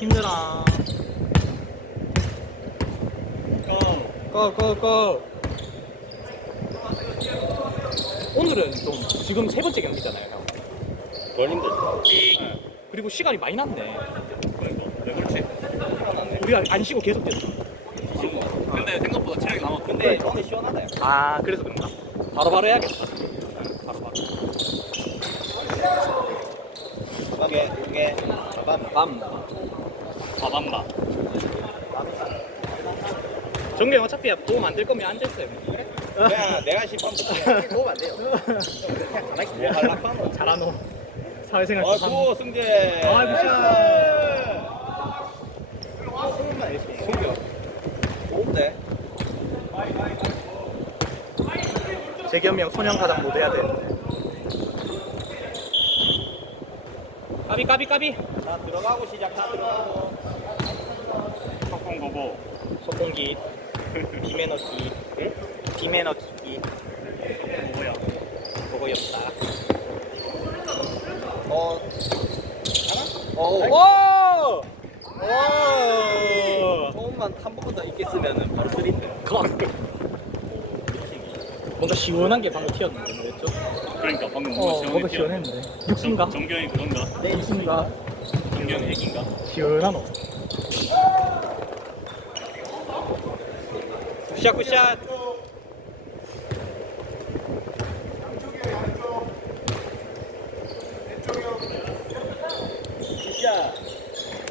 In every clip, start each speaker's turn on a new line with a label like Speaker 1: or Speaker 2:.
Speaker 1: 힘들어. 고, 고, 고. 오늘은 좀 지금 세 번째 경기잖아요, 형.
Speaker 2: 덜 힘들다.
Speaker 1: 그리고 시간이 많이 났네.
Speaker 2: 왜 그렇지?
Speaker 1: 우리가 안 쉬고 계속 됐어.
Speaker 2: 근데 생각보다 체력이 남았. 근데 오늘 시원하다.
Speaker 1: 아, 그래서 그런가? 바로바로 해야겠다. 바로바로.
Speaker 2: 그게 그게 잠깐
Speaker 1: 밤. 정규 형 어차피 도움 안 될 거면 앉아있어요.
Speaker 2: 그냥 내가 시판부터 도움 안 돼요. 뭐 할락하노?
Speaker 1: 잘하노. 사회생활 좀 하노.
Speaker 2: 아이고 승재.
Speaker 1: 아이고,
Speaker 2: 나이스. 승재. 좋은데.
Speaker 1: 재겸이 형 소년 가장 못 해야 되는데. 까비 까비 까비.
Speaker 2: 자 들어가고 시작. 다 들어가고.
Speaker 3: 석공 보고
Speaker 1: 속공기. 비매너기. 비매너기.
Speaker 3: 뭐야?
Speaker 1: 그거였다.
Speaker 2: 어. 하나? 어.
Speaker 1: 오! 오!
Speaker 2: 조금만 한 번만 더 있겠으면은 바로 쓰리인데.
Speaker 1: 그만. 뭔가 시원한 게 방금 튀었는데 뭐였죠?
Speaker 3: 그러니까 방금
Speaker 1: 어,
Speaker 3: 뭔가
Speaker 1: 뭔가
Speaker 3: 시원해.
Speaker 1: 시원했는데. 육수인가?
Speaker 3: 정경이 그런가?
Speaker 2: 네.
Speaker 1: 육수인가?
Speaker 3: 정경이 애기인가?
Speaker 1: 시원하노. 굿샷 굿샷.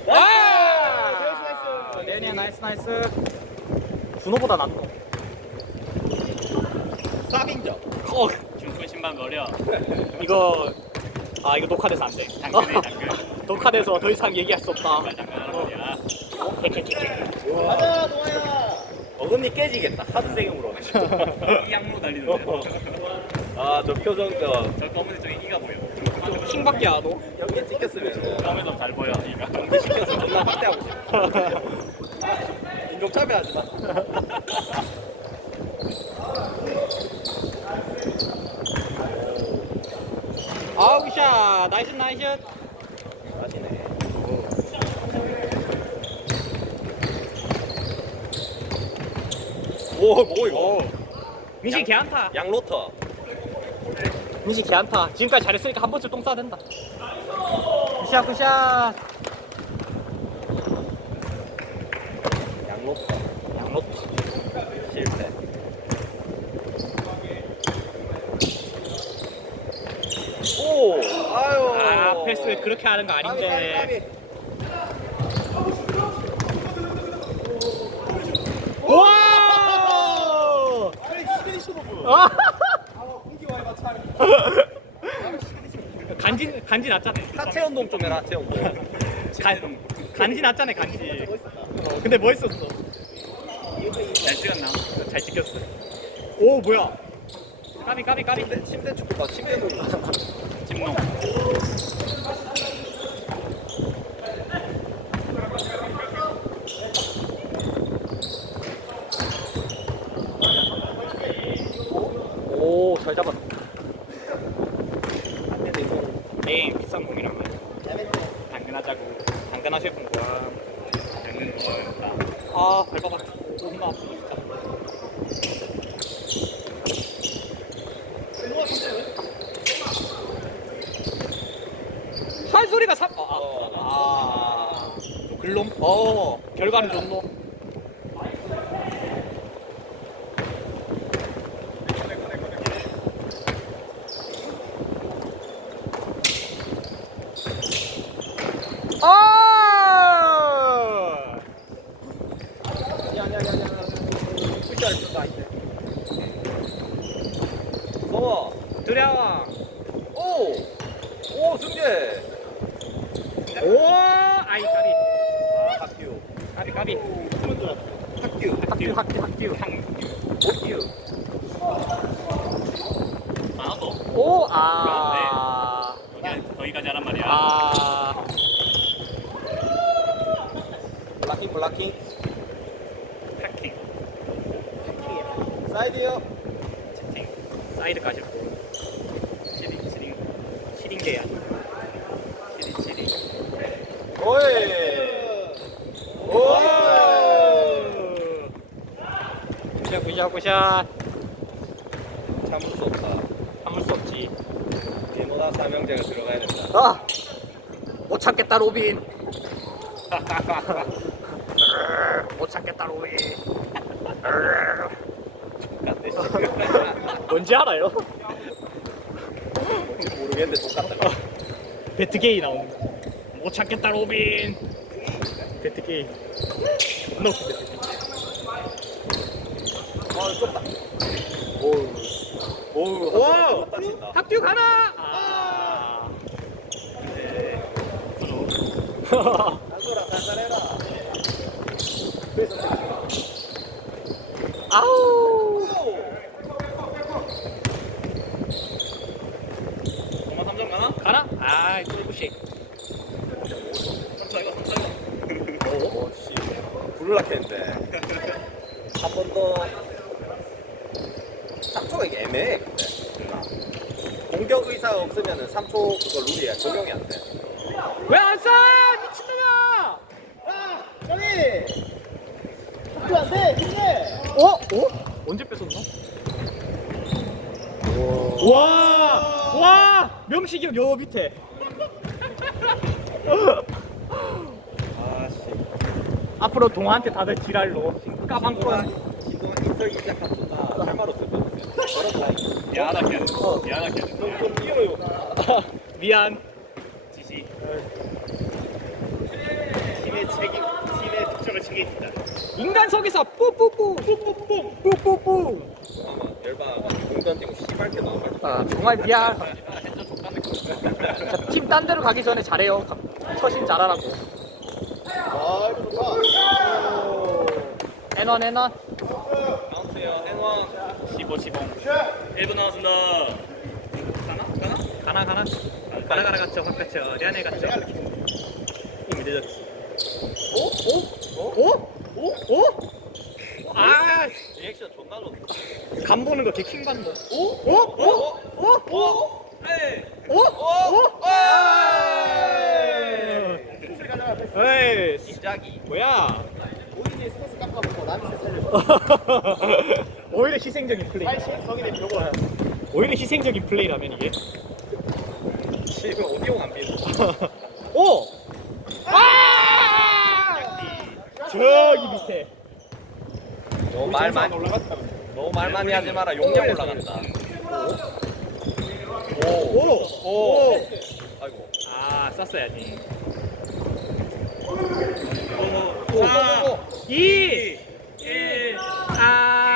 Speaker 1: 아! 나이스 나이스. 준호보다 낫노.
Speaker 2: 쌉인정.
Speaker 1: 어,
Speaker 3: 중권 신발 거려.
Speaker 1: 이거 아 이거 녹화돼서 안 돼.
Speaker 3: 당근해 당근.
Speaker 1: 녹화돼서 더 이상 얘기할 수 없다.
Speaker 3: 정말 당근하는 거야.
Speaker 2: 가자 동아야. 어금니 깨지겠다. 하도 세게 물어가지고.
Speaker 3: 이 양으로 달리는데.
Speaker 2: 아 저 표정 저
Speaker 3: 저 검은색 저기 이가 보여.
Speaker 1: 좀 킹밖에 안 오.
Speaker 2: 여기에 찍혔으면
Speaker 3: 검에서 잘 보여 이가.
Speaker 2: 시켜서 존나 확대하고 싶어. 인종 차별하지 마.
Speaker 1: 아우 굿샷 나이스 나이스.
Speaker 2: 맛이네. 오, 뭐 이거?
Speaker 1: 민식 개안타.
Speaker 2: 양로터.
Speaker 1: 민식 개안타. 지금까지 잘했으니까 한 번쯤 똥 싸야 된다. 굿샷 굿샷.
Speaker 2: 양로터.
Speaker 1: 양로터.
Speaker 2: 실패. 오, 아유.
Speaker 1: 아 패스 그렇게 하는 거 아닌데. 와! 아! 간지 간지 났잖아.
Speaker 2: 하체 운동 좀 해라, 하체 운동.
Speaker 1: 간 간지 났잖아 간지. 어, 근데 멋있었어.
Speaker 3: 잘 찍었나?
Speaker 1: 잘 찍혔어. 오 뭐야? 까비 까비 까비.
Speaker 2: 침대, 축구가 침대 놀이.
Speaker 3: 집농.
Speaker 1: 오 잘 잡았다. 네 비싼 몸이란 말이야. 당근하자고. 당근하실 분 거야.
Speaker 3: 당근 거였다.
Speaker 1: 아 밟아봐. 너무 아프다 진짜. 할 소리가 삽. 아, 아, 아. 글롬. 어 결과는 좋노. 아!
Speaker 2: 무서워.
Speaker 1: 두려워.
Speaker 2: 오! 오, 승재!
Speaker 1: 오, 아이 까비.
Speaker 2: 아, 학교.
Speaker 1: 까비 까비.
Speaker 2: 학교.
Speaker 1: 학교 학교 학교.
Speaker 2: 학교.
Speaker 3: 하나도.
Speaker 1: 오, 아.
Speaker 3: 이게 거기까지 하란 말이야.
Speaker 1: 아.
Speaker 2: 블락킹, 블락킹. 사이드요.
Speaker 3: 채팅.
Speaker 1: 사이드까지.
Speaker 3: 치링, 치링.
Speaker 1: 치링 게야.
Speaker 3: 치링, 치링.
Speaker 2: 오이. 오.
Speaker 1: 굿샷, 굿샷, 굿샷.
Speaker 2: 참을 수 없다.
Speaker 1: 참을 수 없지.
Speaker 2: 이모나 사명제가 들어가야 된다.
Speaker 1: 아! 못 참겠다, 로빈. 못 참겠다, 로빈. 뭔지 알아요?
Speaker 2: 뭔지 모르겠는데 똑같다.
Speaker 1: 배트게이 나오는 거. 못 참겠다 로빈 배트게이 너 배트게이
Speaker 2: 아, 좁다. 오우. 오우.
Speaker 1: 와! 합류 가나? 아.
Speaker 2: 네. 한소라 살살해라.
Speaker 1: 아우.
Speaker 3: 엄마 3점 가나?
Speaker 1: 가나? 아, 꿀부시.
Speaker 3: 삼차 이거 삼차 이거.
Speaker 2: 오, 씨. 부를락했는데. 한 번 더. 3초가 이게 애매해, 근데. 공격 의사가 없으면 3초 그거 룰이야. 적용이 안 돼.
Speaker 1: 왜안 쏴? 미친놈아! 어? 어? 언제 뺏었나? 와! 와! 명식이 형여 밑에.
Speaker 2: 아, 씨.
Speaker 1: 앞으로 동아한테 다들 지랄로 까방권.
Speaker 2: 이거 인터 시작한 존나 할말 없을 것 같아. 걸어봐.
Speaker 3: 미안하게 하는 거. 미안하게 하는 거.
Speaker 2: 좀 뛰어요.
Speaker 1: 미안.
Speaker 3: 지시. 팀의 책임, 팀의 득점을 책임진다.
Speaker 1: 인간 석에서 뿌뿌뿌 뿌뿌뿌 뿌뿌뿌.
Speaker 2: 아마 열받아. 공 던지고 씨발게 나온 말.
Speaker 1: 아 정말 미안.
Speaker 3: 족간데.
Speaker 1: 팀 딴 데로 가기 전에 잘해요. 처신 잘하라고.
Speaker 2: 아, 이거 좋다.
Speaker 1: 애넌 애넌.
Speaker 2: 카운트요, 해왕.
Speaker 3: 15, 15. 1분 남았습니다. 가나? 가나?
Speaker 1: 가나 가나. 가나 가나 갔죠. 확 갔죠. 리안에 갔죠.
Speaker 3: 이미 늦었지.
Speaker 1: 오? 오? 오? 오? 아,
Speaker 2: 리액션 존나 좋다.
Speaker 1: 간 보는 거 개킹 받는 거. 오? 오? 오? 오? 오?
Speaker 2: 에 이!
Speaker 1: 오? 오? 에이,
Speaker 2: 시작이.
Speaker 1: 뭐야?
Speaker 2: 본인이 스트레스 깎아보고 남이 살려줘.
Speaker 1: 오히려 희생적인 플레이.
Speaker 2: 성인의 벽을.
Speaker 1: 오히려 희생적인 플레이라면 이게.
Speaker 2: 지금 오디오 안 비는.
Speaker 1: 오! 아! 저기 밑에.
Speaker 2: 너무 말 많이 너무 말 많이 하지 마라. 용량 올라간다. 오.
Speaker 1: 오. 오.
Speaker 2: 아이고.
Speaker 1: 아, 쐈어야지.
Speaker 3: 오.
Speaker 1: 오.
Speaker 3: 4, 오.
Speaker 1: 2, 1, 아.